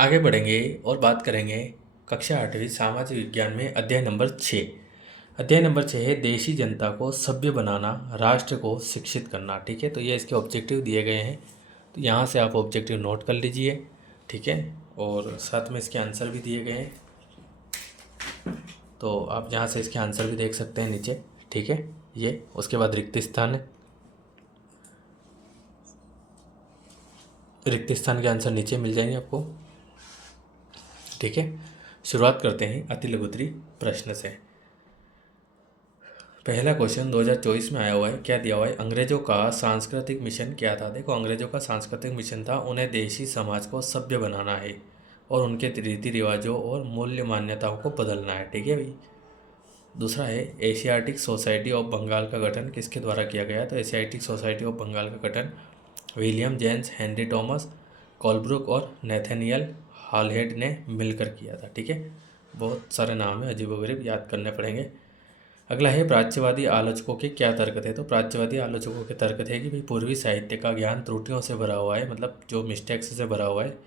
आगे बढ़ेंगे और बात करेंगे कक्षा 8वीं सामाजिक विज्ञान में अध्याय नंबर 6। अध्याय नंबर 6 है देशी जनता को सभ्य बनाना, राष्ट्र को शिक्षित करना। ठीक है, तो ये इसके ऑब्जेक्टिव दिए गए हैं, तो यहाँ से आप ऑब्जेक्टिव नोट कर लीजिए। ठीक है, और साथ में इसके आंसर भी दिए गए हैं, तो आप यहाँ से इसके आंसर भी देख सकते हैं नीचे। ठीक है, ये उसके बाद रिक्त स्थान है, रिक्त स्थान के आंसर नीचे मिल जाएंगे आपको। ठीक है, शुरुआत करते हैं अति लघुत्तरी प्रश्न से। पहला क्वेश्चन 2024 में आया हुआ है, क्या दिया हुआ है? अंग्रेजों का सांस्कृतिक मिशन क्या था? देखो, अंग्रेजों का सांस्कृतिक मिशन था उन्हें देशी समाज को सभ्य बनाना है और उनके रीति रिवाजों और मूल्य मान्यताओं को बदलना है। ठीक है भाई। दूसरा है एशियाटिक सोसाइटी ऑफ बंगाल का गठन किसके द्वारा किया गया? तो एशियाटिक सोसाइटी ऑफ बंगाल का गठन William James Henry Thomas Colebrook और नेथेनियल हॉलहेड ने मिलकर किया था। ठीक है, बहुत सारे नाम है, अजीबोगरीब, याद करने पड़ेंगे। अगला है प्राच्यवादी आलोचकों के क्या तर्क थे? तो प्राच्यवादी आलोचकों के तर्क थे कि भाई पूर्वी साहित्य का ज्ञान त्रुटियों से भरा हुआ है, मतलब जो मिस्टेक्स से भरा हुआ है,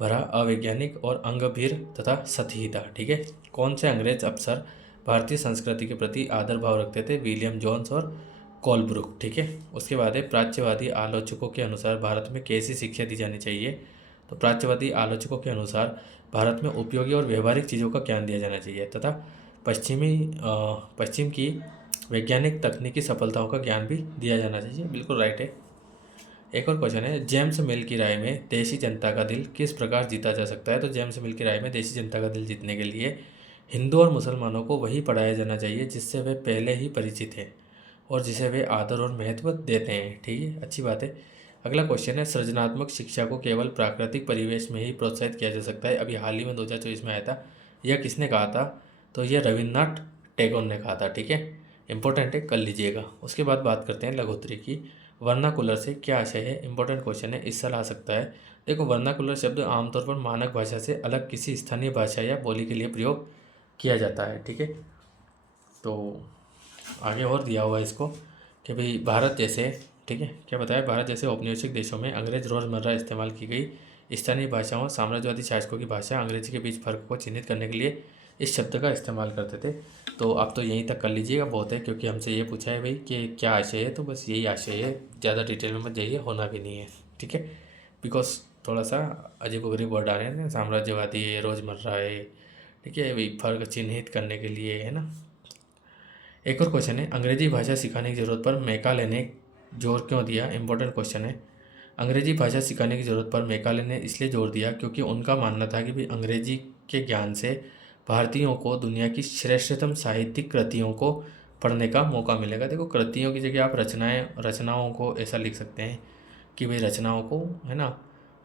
भरा, अवैज्ञानिक और अंगभीर तथा सतही था। ठीक है, कौन से अंग्रेज अफसर भारतीय संस्कृति के प्रति आदर भाव रखते थे? विलियम जोन्स और कोलब्रुक। ठीक है, उसके बाद है प्राच्यवादी आलोचकों के अनुसार भारत में कैसी शिक्षा दी जानी चाहिए? तो प्राच्यवादी आलोचकों के अनुसार भारत में उपयोगी और व्यवहारिक चीज़ों का ज्ञान दिया जाना चाहिए तथा पश्चिम की वैज्ञानिक तकनीकी सफलताओं का ज्ञान भी दिया जाना चाहिए। बिल्कुल राइट है। एक और क्वेश्चन है, जेम्स मिल की राय में देशी जनता का दिल किस प्रकार जीता जा सकता है? तो जेम्स मिल की राय में देशी जनता का दिल जीतने के लिए हिंदू और मुसलमानों को वही पढ़ाया जाना चाहिए जिससे वे पहले ही परिचित हैं और जिसे वे आदर और महत्व देते हैं। ठीक है, अच्छी बात है। अगला क्वेश्चन है, सृजनात्मक शिक्षा को केवल प्राकृतिक परिवेश में ही प्रोत्साहित किया जा सकता है? अभी हाल ही में 2024 में आया था, यह किसने कहा था? तो यह रविन्द्रनाथ टैगोर ने कहा था। ठीक है, इंपॉर्टेंट है, कर लीजिएगा। उसके बाद बात करते हैं लघुत्तरी की। वर्नाकुलर से क्या आशय है? इंपॉर्टेंट क्वेश्चन है, इस साल आ सकता है। देखो, वर्नाकुलर शब्द आमतौर पर मानक भाषा से अलग किसी स्थानीय भाषा या बोली के लिए प्रयोग किया जाता है। ठीक है, तो आगे और दिया हुआ है इसको कि भारत जैसे, ठीक है, क्या बताया, भारत जैसे औपनिवेशिक देशों में अंग्रेज रोज़मर्रा इस्तेमाल की गई स्थानीय भाषाओं, साम्राज्यवादी शासकों की भाषा अंग्रेजी के बीच फर्क को चिन्हित करने के लिए इस शब्द का इस्तेमाल करते थे। तो आप तो यहीं तक कर लीजिएगा, बहुत है, क्योंकि हमसे ये पूछा है भाई कि क्या आशय है, तो बस यही आशय है, ज़्यादा डिटेल में मत जाइए, होना भी नहीं है। ठीक है, बिकॉज थोड़ा सा अजीबोगरीब वर्ड आ रहे हैं, साम्राज्यवादी है, रोज़मर्रा है। ठीक है, वही फर्क चिन्हित करने के लिए है ना। एक और क्वेश्चन है, अंग्रेजी भाषा सिखाने की ज़रूरत पर मैकाले ने जोर क्यों दिया? इंपॉर्टेंट क्वेश्चन है। अंग्रेजी भाषा सिखाने की ज़रूरत पर मैकाले ने इसलिए जोर दिया क्योंकि उनका मानना था कि भाई अंग्रेजी के ज्ञान से भारतीयों को दुनिया की श्रेष्ठतम साहित्यिक कृतियों को पढ़ने का मौका मिलेगा। देखो, कृतियों की जगह आप रचनाओं को ऐसा लिख सकते हैं कि भाई रचनाओं को, है ना,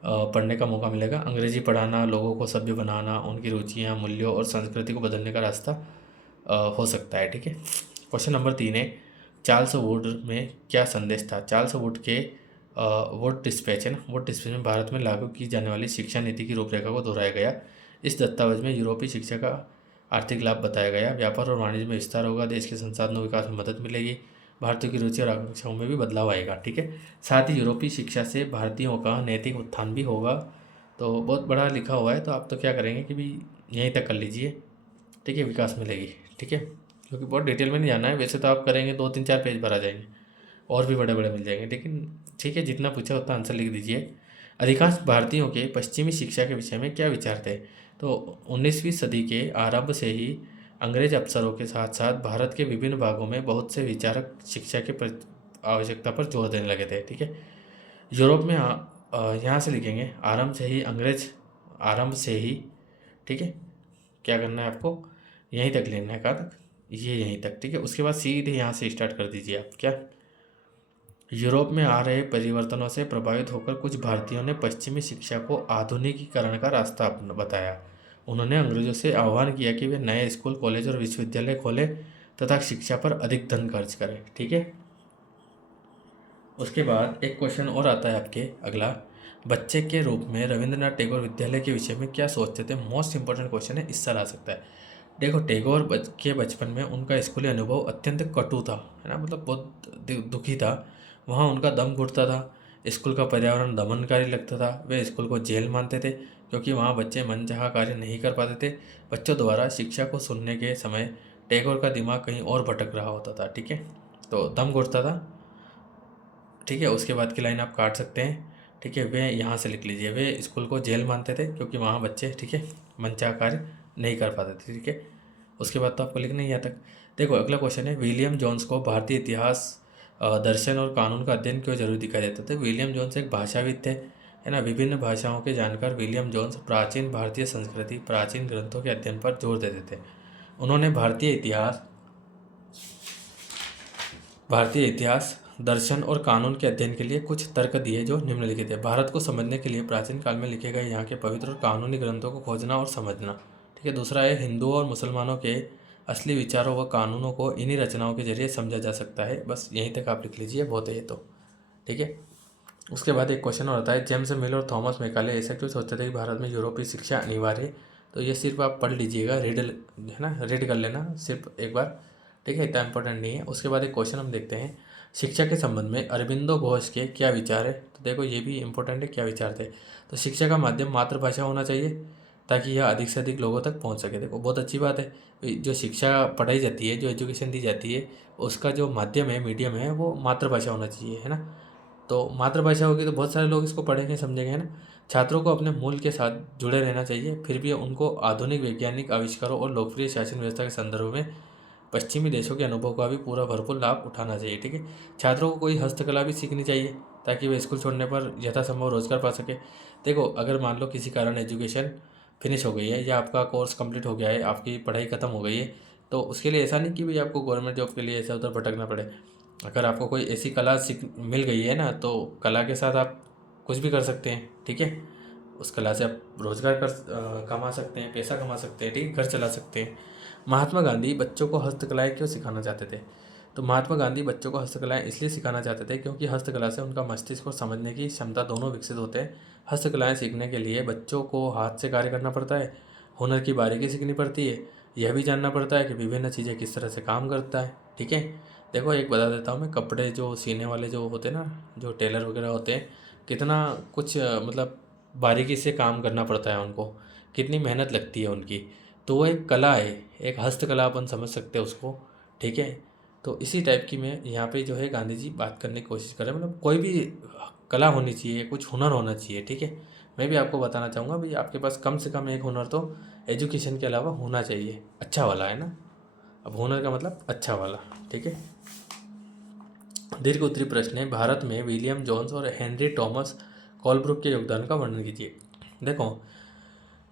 पढ़ने का मौका मिलेगा। अंग्रेजी पढ़ाना लोगों को सभ्य बनाना, उनकी रुचियाँ, मूल्यों और संस्कृति को बदलने का रास्ता हो सकता है। ठीक है, क्वेश्चन नंबर 3 है, चार्ल्स वुड में क्या संदेश था? चार्ल्स वुड के वुड डिस्पैच है ना, वुड डिस्पैच में भारत में लागू की जाने वाली शिक्षा नीति की रूपरेखा को दोहराया गया। इस दस्तावेज में यूरोपीय शिक्षा का आर्थिक लाभ बताया गया। व्यापार और वाणिज्य में विस्तार होगा, देश के संसाधनों विकास में मदद मिलेगी, भारतीयों की रुचि और आकांक्षाओं में भी बदलाव आएगा। ठीक है, साथ ही यूरोपीय शिक्षा से भारतीयों का नैतिक उत्थान भी होगा। तो बहुत बड़ा लिखा हुआ है, तो आप तो क्या करेंगे कि भी यहीं तक कर लीजिए। ठीक है, विकास मिलेगी। ठीक है, क्योंकि बहुत डिटेल में नहीं जाना है, वैसे तो आप करेंगे 2 3 4 पेज भरा जाएंगे, और भी बड़े बड़े मिल जाएंगे, लेकिन ठीक है, जितना पूछा उतना आंसर लिख दीजिए। अधिकांश भारतीयों के पश्चिमी शिक्षा के विषय में क्या विचार थे? तो 19वीं सदी के आरंभ से ही अंग्रेज अफसरों के साथ साथ भारत के विभिन्न भागों में बहुत से विचारक शिक्षा के आवश्यकता पर जोर देने लगे थे। ठीक है, यूरोप में यहाँ से लिखेंगे आरंभ से ही। ठीक है, क्या करना है आपको, यहीं तक लेना है, कहाँ तक, ये यहीं तक। ठीक है, उसके बाद सीधे यहाँ से स्टार्ट कर दीजिए आप। क्या, यूरोप में आ रहे परिवर्तनों से प्रभावित होकर कुछ भारतीयों ने पश्चिमी शिक्षा को आधुनिकीकरण का रास्ता बताया। उन्होंने अंग्रेजों से आह्वान किया कि वे नए स्कूल, कॉलेज और विश्वविद्यालय खोलें तथा शिक्षा पर अधिक धन खर्च करें। ठीक है, उसके बाद एक क्वेश्चन और आता है आपके अगला, बच्चे के रूप में रविंद्रनाथ टैगोर विद्यालय के विषय में क्या सोचते थे? मोस्ट इंपॉर्टेंट क्वेश्चन है, इस साल आ सकता है। देखो, टैगोर के बचपन में उनका स्कूली अनुभव अत्यंत कटु था, है ना, मतलब बहुत दुखी था। वहाँ उनका दम घुटता था, स्कूल का पर्यावरण दमनकारी लगता था। वे स्कूल को जेल मानते थे क्योंकि वहाँ बच्चे मनचाहा कार्य नहीं कर पाते थे। बच्चों द्वारा शिक्षा को सुनने के समय टैगोर का दिमाग कहीं और भटक रहा होता था। ठीक है, तो दम घुटता था। ठीक है, उसके बाद की लाइन आप काट सकते हैं। ठीक है, वे यहाँ से लिख लीजिए, वे स्कूल को जेल मानते थे क्योंकि वहाँ बच्चे, ठीक है, मनचाहा कार्य नहीं कर पाते थे। ठीक है, उसके बाद तो आपको लिखना ही आता। देखो अगला क्वेश्चन है, विलियम जोन्स को भारतीय इतिहास, दर्शन और कानून का अध्ययन क्यों जरूरी दिखाई देता था। विलियम जोन्स एक भाषाविद थे, है ना। विभिन्न भाषाओं के जानकर विलियम जोन्स प्राचीन भारतीय संस्कृति, प्राचीन ग्रंथों के अध्ययन पर जोर देते थे। उन्होंने भारतीय इतिहास, दर्शन और कानून के अध्ययन के लिए कुछ तर्क दिए जो निम्नलिखित है। भारत को समझने के लिए प्राचीन काल में लिखे गए यहाँ के पवित्र और कानूनी ग्रंथों को खोजना और समझना। ठीक है, दूसरा है, हिंदुओं और मुसलमानों के असली विचारों व कानूनों को इन्हीं रचनाओं के जरिए समझा जा सकता है। बस यहीं तक आप लिख लीजिए, बहुत है ये तो। ठीक है, उसके बाद एक क्वेश्चन और आता है, जेम्स मिल और थॉमस मैकाले ऐसा क्यों सोचते थे कि भारत में यूरोपीय शिक्षा अनिवार्य है। तो ये सिर्फ आप पढ़ लीजिएगा, है ना, रीड कर लेना सिर्फ एक बार। ठीक है, इतना इंपॉर्टेंट नहीं है। उसके बाद एक क्वेश्चन हम देखते हैं, शिक्षा के संबंध में अरबिंदो घोष के क्या विचार है। तो देखो ये भी इंपॉर्टेंट है, क्या विचार थे। तो शिक्षा का माध्यम मातृभाषा होना चाहिए ताकि यह अधिक से अधिक लोगों तक पहुंच सके। देखो बहुत अच्छी बात है, जो शिक्षा पढ़ाई जाती है, जो एजुकेशन दी जाती है, उसका जो माध्यम है, मीडियम है, वो मातृभाषा होना चाहिए, है ना। तो मातृभाषा होगी तो बहुत सारे लोग इसको पढ़ेंगे, समझेंगे, है ना। छात्रों को अपने मूल के साथ जुड़े रहना चाहिए, फिर भी उनको आधुनिक वैज्ञानिक आविष्कारों और लोकप्रिय शासन व्यवस्था के संदर्भ में पश्चिमी देशों के अनुभव का भी पूरा भरपूर लाभ उठाना चाहिए। ठीक है, छात्रों को कोई हस्तकला भी सीखनी चाहिए ताकि वे स्कूल छोड़ने पर यथासंभव रोजगार पा सके। देखो अगर मान लो किसी कारण एजुकेशन फिनिश हो गई है या आपका कोर्स कंप्लीट हो गया है, आपकी पढ़ाई खत्म हो गई है, तो उसके लिए ऐसा नहीं कि भाई आपको गवर्नमेंट जॉब के लिए ऐसा उधर भटकना पड़े। अगर आपको कोई ऐसी कला सीख मिल गई है ना, तो कला के साथ आप कुछ भी कर सकते हैं। ठीक है, उस कला से आप रोजगार कमा सकते हैं, पैसा कमा सकते हैं, ठीक है, घर चला सकते हैं। महात्मा गांधी बच्चों को हस्तकलाएं क्यों सिखाना चाहते थे। तो महात्मा गांधी बच्चों को हस्तकलाएं इसलिए सिखाना चाहते थे क्योंकि हस्तकला से उनका मस्तिष्क और समझने की क्षमता दोनों विकसित होते हैं। हस्तकलाएं सीखने के लिए बच्चों को हाथ से कार्य करना पड़ता है, हुनर की बारीकी सीखनी पड़ती है, यह भी जानना पड़ता है कि विभिन्न चीज़ें किस तरह से काम करता है। ठीक है, देखो एक बता देता हूँ मैं, कपड़े जो सीने वाले जो होते हैं ना, जो टेलर वगैरह होते हैं, कितना कुछ मतलब बारीकी से काम करना पड़ता है उनको, कितनी मेहनत लगती है उनकी। तो वो एक कला है, एक हस्तकला अपन समझ सकते हैं उसको। ठीक है, तो इसी टाइप की मैं यहाँ पे जो है गांधी जी बात करने की कोशिश कर रहे हैं, मतलब कोई भी कला होनी चाहिए, कुछ हुनर होना चाहिए। ठीक है, मैं भी आपको बताना चाहूँगा भाई आपके पास कम से कम एक हुनर तो एजुकेशन के अलावा होना चाहिए, अच्छा वाला, है ना। अब हुनर का मतलब अच्छा वाला। ठीक है, दीर्घ उत्तरी प्रश्न है, भारत में विलियम जोन्स और हेनरी टॉमस कोलब्रुक के योगदान का वर्णन कीजिए। देखो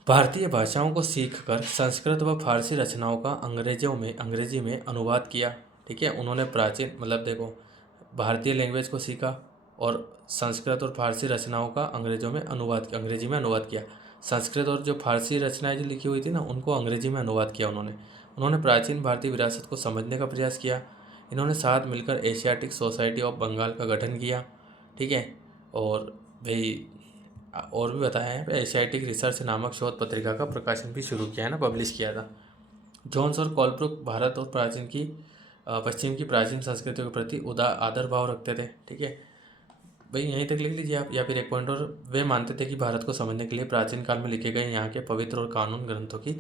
भारतीय भाषाओं को सीखकर संस्कृत व फारसी रचनाओं का अंग्रेजी में अनुवाद किया। ठीक है, उन्होंने प्राचीन मतलब देखो भारतीय लैंग्वेज को सीखा और संस्कृत और फारसी रचनाओं का अंग्रेजी में अनुवाद किया। संस्कृत और जो फारसी रचनाएं जो लिखी हुई थी ना, उनको अंग्रेजी में अनुवाद किया उन्होंने प्राचीन भारतीय विरासत को समझने का प्रयास किया। इन्होंने साथ मिलकर एशियाटिक सोसाइटी ऑफ बंगाल का गठन किया। ठीक है, और भाई और भी बताया है, एशियाटिक रिसर्च नामक शोध पत्रिका का प्रकाशन भी शुरू किया है ना, पब्लिश किया था। जॉन्स और कॉलब्रुक भारत और पश्चिम की प्राचीन संस्कृतियों के प्रति आदर भाव रखते थे। ठीक है भाई, यहीं तक लिख लीजिए आप, या फिर एक पॉइंट और, वे मानते थे कि भारत को समझने के लिए प्राचीन काल में लिखे गए यहाँ के पवित्र और कानून ग्रंथों की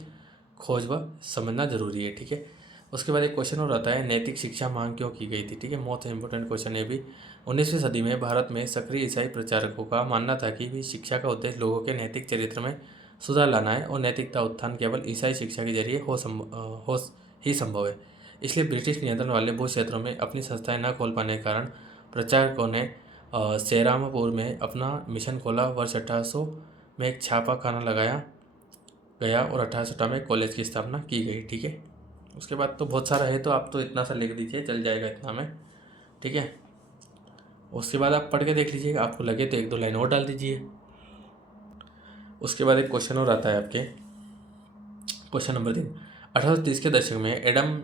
खोज व समझना जरूरी है। ठीक है, उसके बाद एक क्वेश्चन और आता है, नैतिक शिक्षा मांग क्यों की गई थी। ठीक है, मोस्ट इंपोर्टेंट क्वेश्चन है भी। 19वीं सदी में भारत में सक्रिय ईसाई प्रचारकों का मानना था कि भी शिक्षा का उद्देश्य लोगों के नैतिक चरित्र में सुधार लाना है और नैतिकता उत्थान केवल ईसाई शिक्षा के जरिए हो ही संभव है। इसलिए ब्रिटिश नियंत्रण वाले भू क्षेत्रों में अपनी संस्थाएं न खोल पाने के कारण प्रचारकों ने सेरामपुर में अपना मिशन खोला। वर्ष 1800 में एक छापा खाना लगाया गया और 1860 में कॉलेज की स्थापना की गई। ठीक है, उसके बाद तो बहुत सारा है, तो आप तो इतना सा लिख दीजिए, चल जाएगा इतना में। ठीक है, उसके बाद आप पढ़ के देख लीजिएगा, आपको लगे तो एक दो लाइन और डाल दीजिए। उसके बाद एक क्वेश्चन और आता है आपके, क्वेश्चन नंबर 3, 1830 के दशक में एडम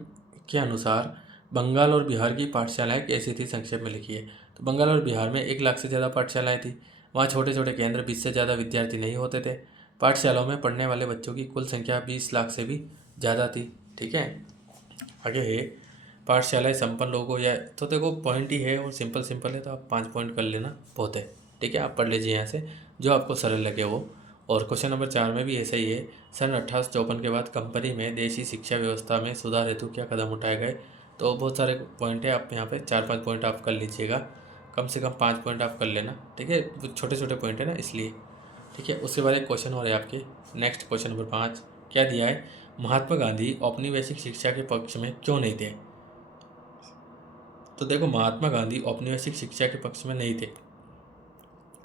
के अनुसार बंगाल और बिहार की पाठशालाएं कैसी थी, संक्षेप में लिखिए। तो बंगाल और बिहार में 1 लाख से ज़्यादा पाठशालाएं थी। वहाँ छोटे छोटे केंद्र, 20 से ज़्यादा विद्यार्थी नहीं होते थे। पाठशालाओं में पढ़ने वाले बच्चों की कुल संख्या 20 लाख से भी ज़्यादा थी। ठीक है, आगे है, पाठशालाएं संपन्न लोगों या, तो देखो पॉइंट ही है और सिंपल सिंपल है, तो आप 5 पॉइंट कर लेना, बहुत है। ठीक है, आप पढ़ लीजिए यहाँ से जो आपको सरल लगे वो। और क्वेश्चन नंबर 4 में भी ऐसा ही है, सन 1854 के बाद कंपनी में देशी शिक्षा व्यवस्था में सुधार हेतु क्या कदम उठाए गए। तो बहुत सारे पॉइंट है, आप यहाँ पे 4-5 पॉइंट आप कर लीजिएगा, कम से कम 5 पॉइंट आप कर लेना, ठीक है, वो छोटे छोटे पॉइंट है ना इसलिए, ठीक है। उसके बाद एक क्वेश्चन और है आपके, नेक्स्ट क्वेश्चन नंबर 5 क्या दिया है, महात्मा गांधी औपनिवेशिक शिक्षा के पक्ष में क्यों नहीं थे। तो देखो, महात्मा गांधी औपनिवेशिक शिक्षा के पक्ष में नहीं थे।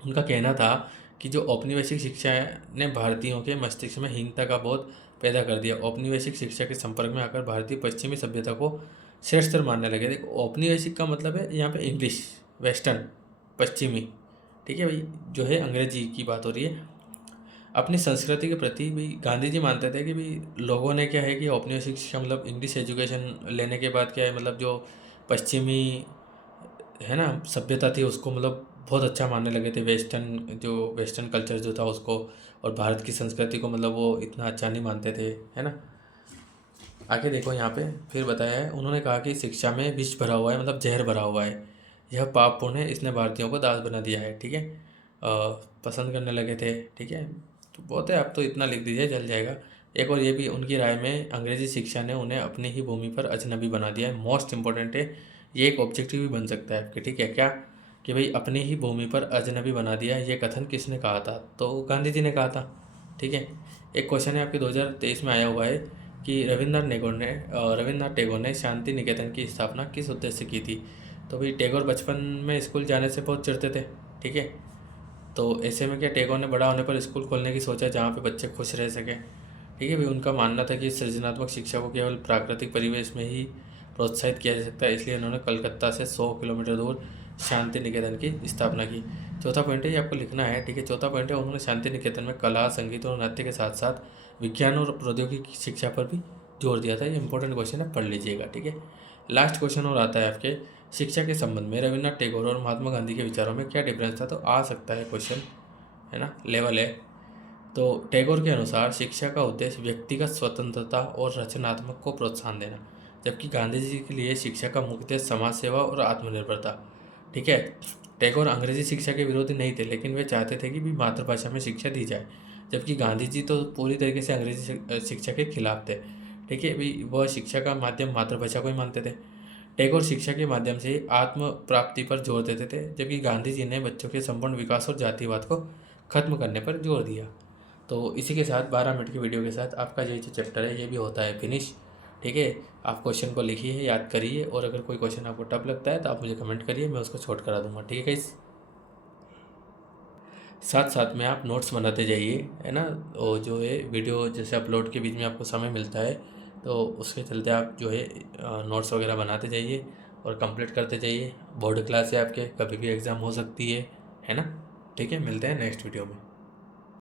उनका कहना था कि जो औपनिवेशिक शिक्षा ने भारतीयों के मस्तिष्क में हीनता का बोध पैदा कर दिया। औपनिवेशिक शिक्षा के संपर्क में आकर भारतीय पश्चिमी सभ्यता को श्रेष्ठ मानने लगे। देखो, औपनिवेशिक का मतलब है यहाँ पे इंग्लिश, वेस्टर्न, पश्चिमी, ठीक है भाई, जो है अंग्रेजी की बात हो रही है। अपनी संस्कृति के प्रति भी गांधी जी मानते थे कि भाई लोगों ने क्या है कि औपनिवेशिक शिक्षा मतलब इंग्लिश एजुकेशन लेने के बाद क्या है, मतलब जो पश्चिमी है ना सभ्यता थी उसको मतलब बहुत अच्छा मानने लगे थे, वेस्टर्न कल्चर जो था उसको, और भारत की संस्कृति को मतलब वो इतना अच्छा नहीं मानते थे, है ना। आगे देखो यहाँ पे फिर बताया है, उन्होंने कहा कि शिक्षा में विष भरा हुआ है, मतलब जहर भरा हुआ है, यह पापपूर्ण है, इसने भारतीयों को दास बना दिया है, ठीक है। पसंद करने लगे थे, ठीक है। तो बहुत है, आप तो इतना लिख दीजिए चल जाएगा। एक और ये भी, उनकी राय में अंग्रेजी शिक्षा ने उन्हें अपनी ही भूमि पर अजनबी बना दिया है। मोस्ट इंपॉर्टेंट है, ये एक ऑब्जेक्टिव भी बन सकता है आपके, ठीक है, क्या कि भाई अपनी ही भूमि पर अजनबी बना दिया, ये कथन किसने कहा था। तो गांधी जी ने कहा था, ठीक है। एक क्वेश्चन है आपके 2023 में आया हुआ है कि रविन्द्रनाथ टैगोर ने शांति निकेतन की स्थापना किस उद्देश्य से की थी। तो भाई टैगोर बचपन में स्कूल जाने से बहुत चिढ़ते थे, ठीक है। तो ऐसे में क्या टैगोर ने बड़ा होने पर स्कूल खोलने की सोचा जहाँ पे बच्चे खुश रह सकें, ठीक है भाई। उनका मानना था कि सृजनात्मक शिक्षा को केवल प्राकृतिक परिवेश में ही प्रोत्साहित किया जा सकता है, इसलिए उन्होंने कलकत्ता से 100 किलोमीटर दूर शांति निकेतन की स्थापना की। चौथा पॉइंट है, ये आपको लिखना है, ठीक है। चौथा पॉइंट है, उन्होंने शांति निकेतन में कला, संगीत और नृत्य के साथ साथ विज्ञान और प्रौद्योगिकी शिक्षा पर भी जोर दिया था। ये इंपॉर्टेंट क्वेश्चन है, पढ़ लीजिएगा, ठीक है। लास्ट क्वेश्चन और आता है आपके, शिक्षा के संबंध में रविन्द्रनाथ टैगोर और महात्मा गांधी के विचारों में क्या डिफरेंस था। तो आ सकता है क्वेश्चन, है ना, लेवल है। तो टैगोर के अनुसार शिक्षा का उद्देश्य व्यक्तिगत स्वतंत्रता और रचनात्मक को प्रोत्साहन देना, जबकि गांधी जी के लिए शिक्षा का मुख्य उद्देश्य समाज सेवा और आत्मनिर्भरता, ठीक है। टैगोर अंग्रेजी शिक्षा के विरोधी नहीं थे, लेकिन वे चाहते थे कि भी मातृभाषा में शिक्षा दी जाए, जबकि गांधी जी तो पूरी तरीके से अंग्रेजी शिक्षा के खिलाफ थे, ठीक है। भी वह शिक्षा का माध्यम मातृभाषा को ही मानते थे। टैगोर शिक्षा के माध्यम से आत्म प्राप्ति पर जोर देते थे, जबकि गांधी जी ने बच्चों के संपूर्ण विकास और जातिवाद को खत्म करने पर जोर दिया। तो इसी के साथ 12 मिनट की वीडियो के साथ आपका जो चैप्टर है ये भी होता है फिनिश, ठीक है। आप क्वेश्चन को लिखिए, याद करिए, और अगर कोई क्वेश्चन आपको टफ लगता है तो आप मुझे कमेंट करिए, मैं उसको शॉर्ट करा दूंगा, ठीक है गाइस। साथ साथ में आप नोट्स बनाते जाइए, है ना। और जो है वीडियो जैसे अपलोड के बीच में आपको समय मिलता है तो उसके चलते आप जो है नोट्स वगैरह बनाते जाइए और कंप्लीट करते जाइए। बोर्ड क्लास है आपके, कभी भी एग्ज़ाम हो सकती है ना। ठीक है, मिलते हैं नेक्स्ट वीडियो में।